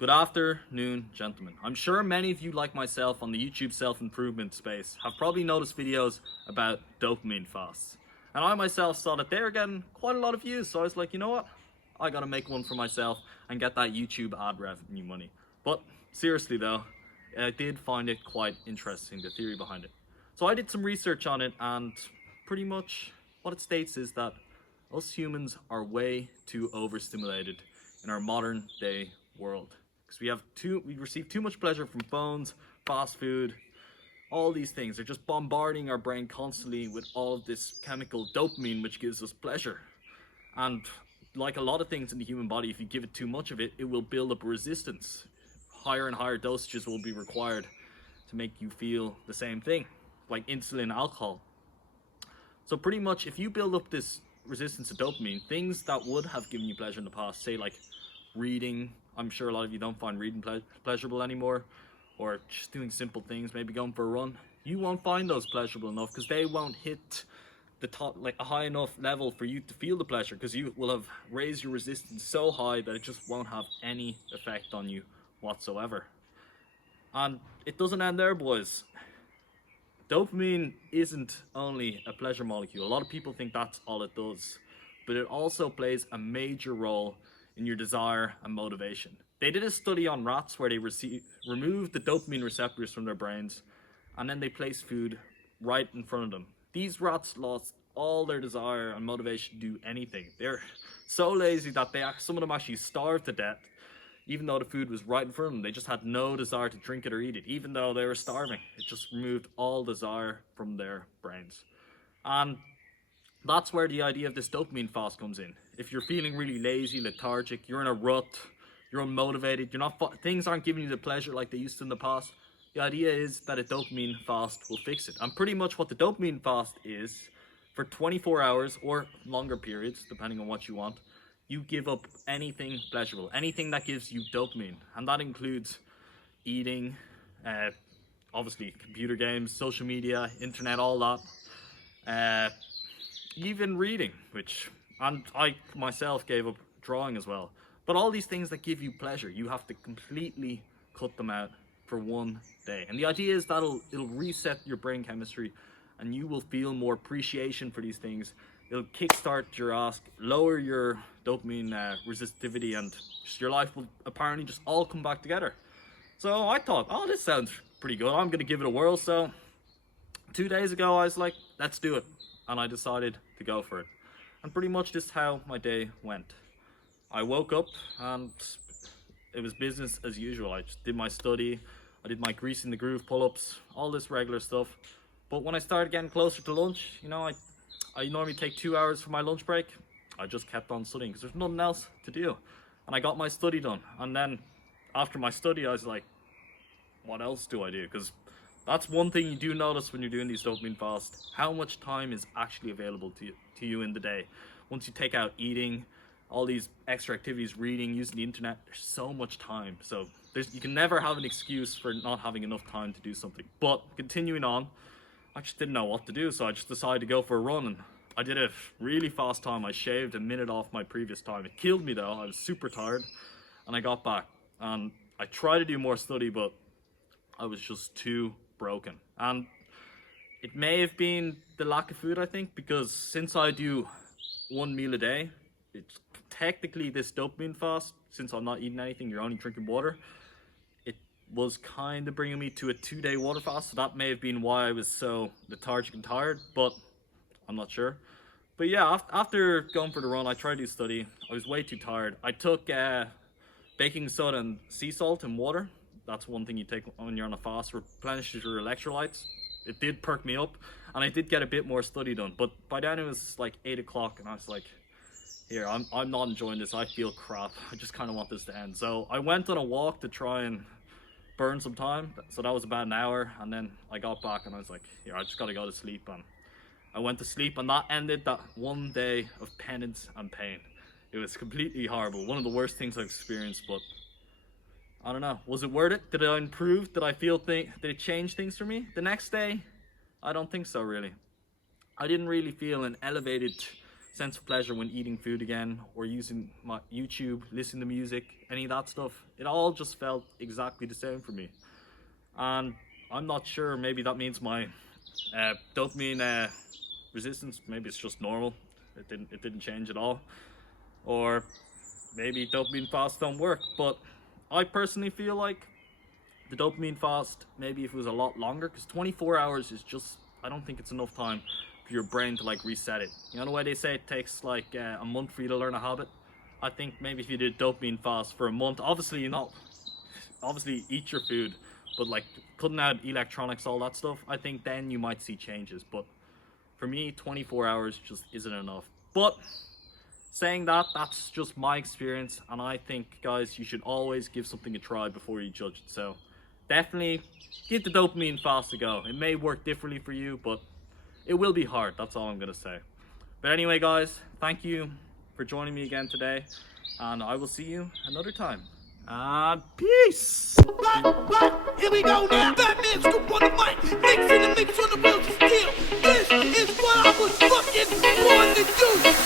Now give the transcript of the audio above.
Good afternoon, gentlemen. I'm sure many of you, like myself, on the YouTube self-improvement space have probably noticed videos about dopamine fasts. And I myself saw that they were getting quite a lot of views, so I was like, you know what? I gotta make one for myself and get that YouTube ad revenue money. But seriously though, I did find it quite interesting, the theory behind it. So I did some research on it, and pretty much what it states is that us humans are way too overstimulated in our modern day world. Because we receive too much pleasure from phones, fast food, all these things. They're just bombarding our brain constantly with all of this chemical dopamine, which gives us pleasure. And like a lot of things in the human body, if you give it too much of it, it will build up resistance. Higher and higher dosages will be required to make you feel the same thing, like insulin, alcohol. So pretty much if you build up this resistance to dopamine, things that would have given you pleasure in the past, say like reading, I'm sure a lot of you don't find reading pleasurable anymore, or just doing simple things, maybe going for a run, you won't find those pleasurable enough because they won't hit the top, like a high enough level for you to feel the pleasure, because you will have raised your resistance so high that it just won't have any effect on you whatsoever. And it doesn't end there, boys. Dopamine isn't only a pleasure molecule. A lot of people think that's all it does, but it also plays a major role in your desire and motivation. They did a study on rats where they removed the dopamine receptors from their brains, and then they placed food right in front of them. These rats lost all their desire and motivation to do anything. They're so lazy that some of them actually starved to death, even though the food was right in front of them. They just had no desire to drink it or eat it, even though they were starving. It just removed all desire from their brains. And that's where the idea of this dopamine fast comes in. If you're feeling really lazy, lethargic, you're in a rut, you're unmotivated, things aren't giving you the pleasure like they used to in the past, the idea is that a dopamine fast will fix it. And pretty much what the dopamine fast is, for 24 hours or longer periods, depending on what you want, you give up anything pleasurable, anything that gives you dopamine. And that includes eating, obviously computer games, social media, internet, all that. Even reading, and I myself gave up drawing as well. But all these things that give you pleasure, you have to completely cut them out for one day. And the idea is that it'll reset your brain chemistry, and you will feel more appreciation for these things. It'll kickstart your ask, lower your dopamine resistivity, and just your life will apparently just all come back together. So I thought, oh, this sounds pretty good. I'm gonna give it a whirl. So 2 days ago, I was like, let's do it. And I decided to go for it. And pretty much this is how my day went. I woke up and it was business as usual. I just did my study, I did my greasing the groove pull-ups, all this regular stuff. But when I started getting closer to lunch, I normally take 2 hours for my lunch break. I just kept on studying because there's nothing else to do. And I got my study done. And then after my study, I was like, what else do I do? Because that's one thing you do notice when you're doing these dopamine fasts, how much time is actually available to you in the day. Once you take out eating, all these extra activities, reading, using the internet, there's so much time. So you can never have an excuse for not having enough time to do something. But continuing on, I just didn't know what to do, so I just decided to go for a run, and I did a really fast time. I shaved a minute off my previous time. It killed me though. I was super tired, and I got back, and I tried to do more study, but I was just too broken. And it may have been the lack of food, I think, because since I do one meal a day, it's technically this dopamine fast, since I'm not eating anything, you're only drinking water, it was kind of bringing me to a 2-day water fast. So that may have been why I was so lethargic and tired, but I'm not sure. But yeah, after going for the run, I tried to study. I was way too tired. I took baking soda and sea salt and water. That's one thing you take when you're on a fast, replenishes your electrolytes. It did perk me up, and I did get a bit more study done. But by then it was like 8 o'clock, and I was like, here, I'm not enjoying this. I feel crap. I just kind of want this to end. So I went on a walk to try and burn some time. So that was about an hour, and then I got back and I was like, here, I just gotta go to sleep. And I went to sleep, and that ended that one day of penance and pain. It was completely horrible. One of the worst things I've experienced, but I don't know. Was it worth it? Did I improve? Did I feel did it change things for me? The next day, I don't think so, really. I didn't really feel an elevated sense of pleasure when eating food again, or using my YouTube, listening to music, any of that stuff. It all just felt exactly the same for me. And I'm not sure, maybe that means my dopamine resistance, maybe it's just normal. It didn't change at all. Or maybe dopamine fasts don't work. But I personally feel like the dopamine fast, maybe if it was a lot longer, because 24 hours is just, I don't think it's enough time for your brain to like reset it. You know the way they say it takes like a month for you to learn a habit? I think maybe if you did dopamine fast for a month, obviously eat your food, but like cutting out electronics, all that stuff, I think then you might see changes. But for me, 24 hours just isn't enough. But saying that, that's just my experience, and I think, guys, you should always give something a try before you judge it. So definitely give the dopamine fast a go. It may work differently for you, but it will be hard. That's all I'm gonna say. But anyway, guys, thank you for joining me again today, and I will see you another time. Peace. Here we go now. Batman scoop on the mic, mix in the mix on the wheels of steel. This is what I was fucking born to do.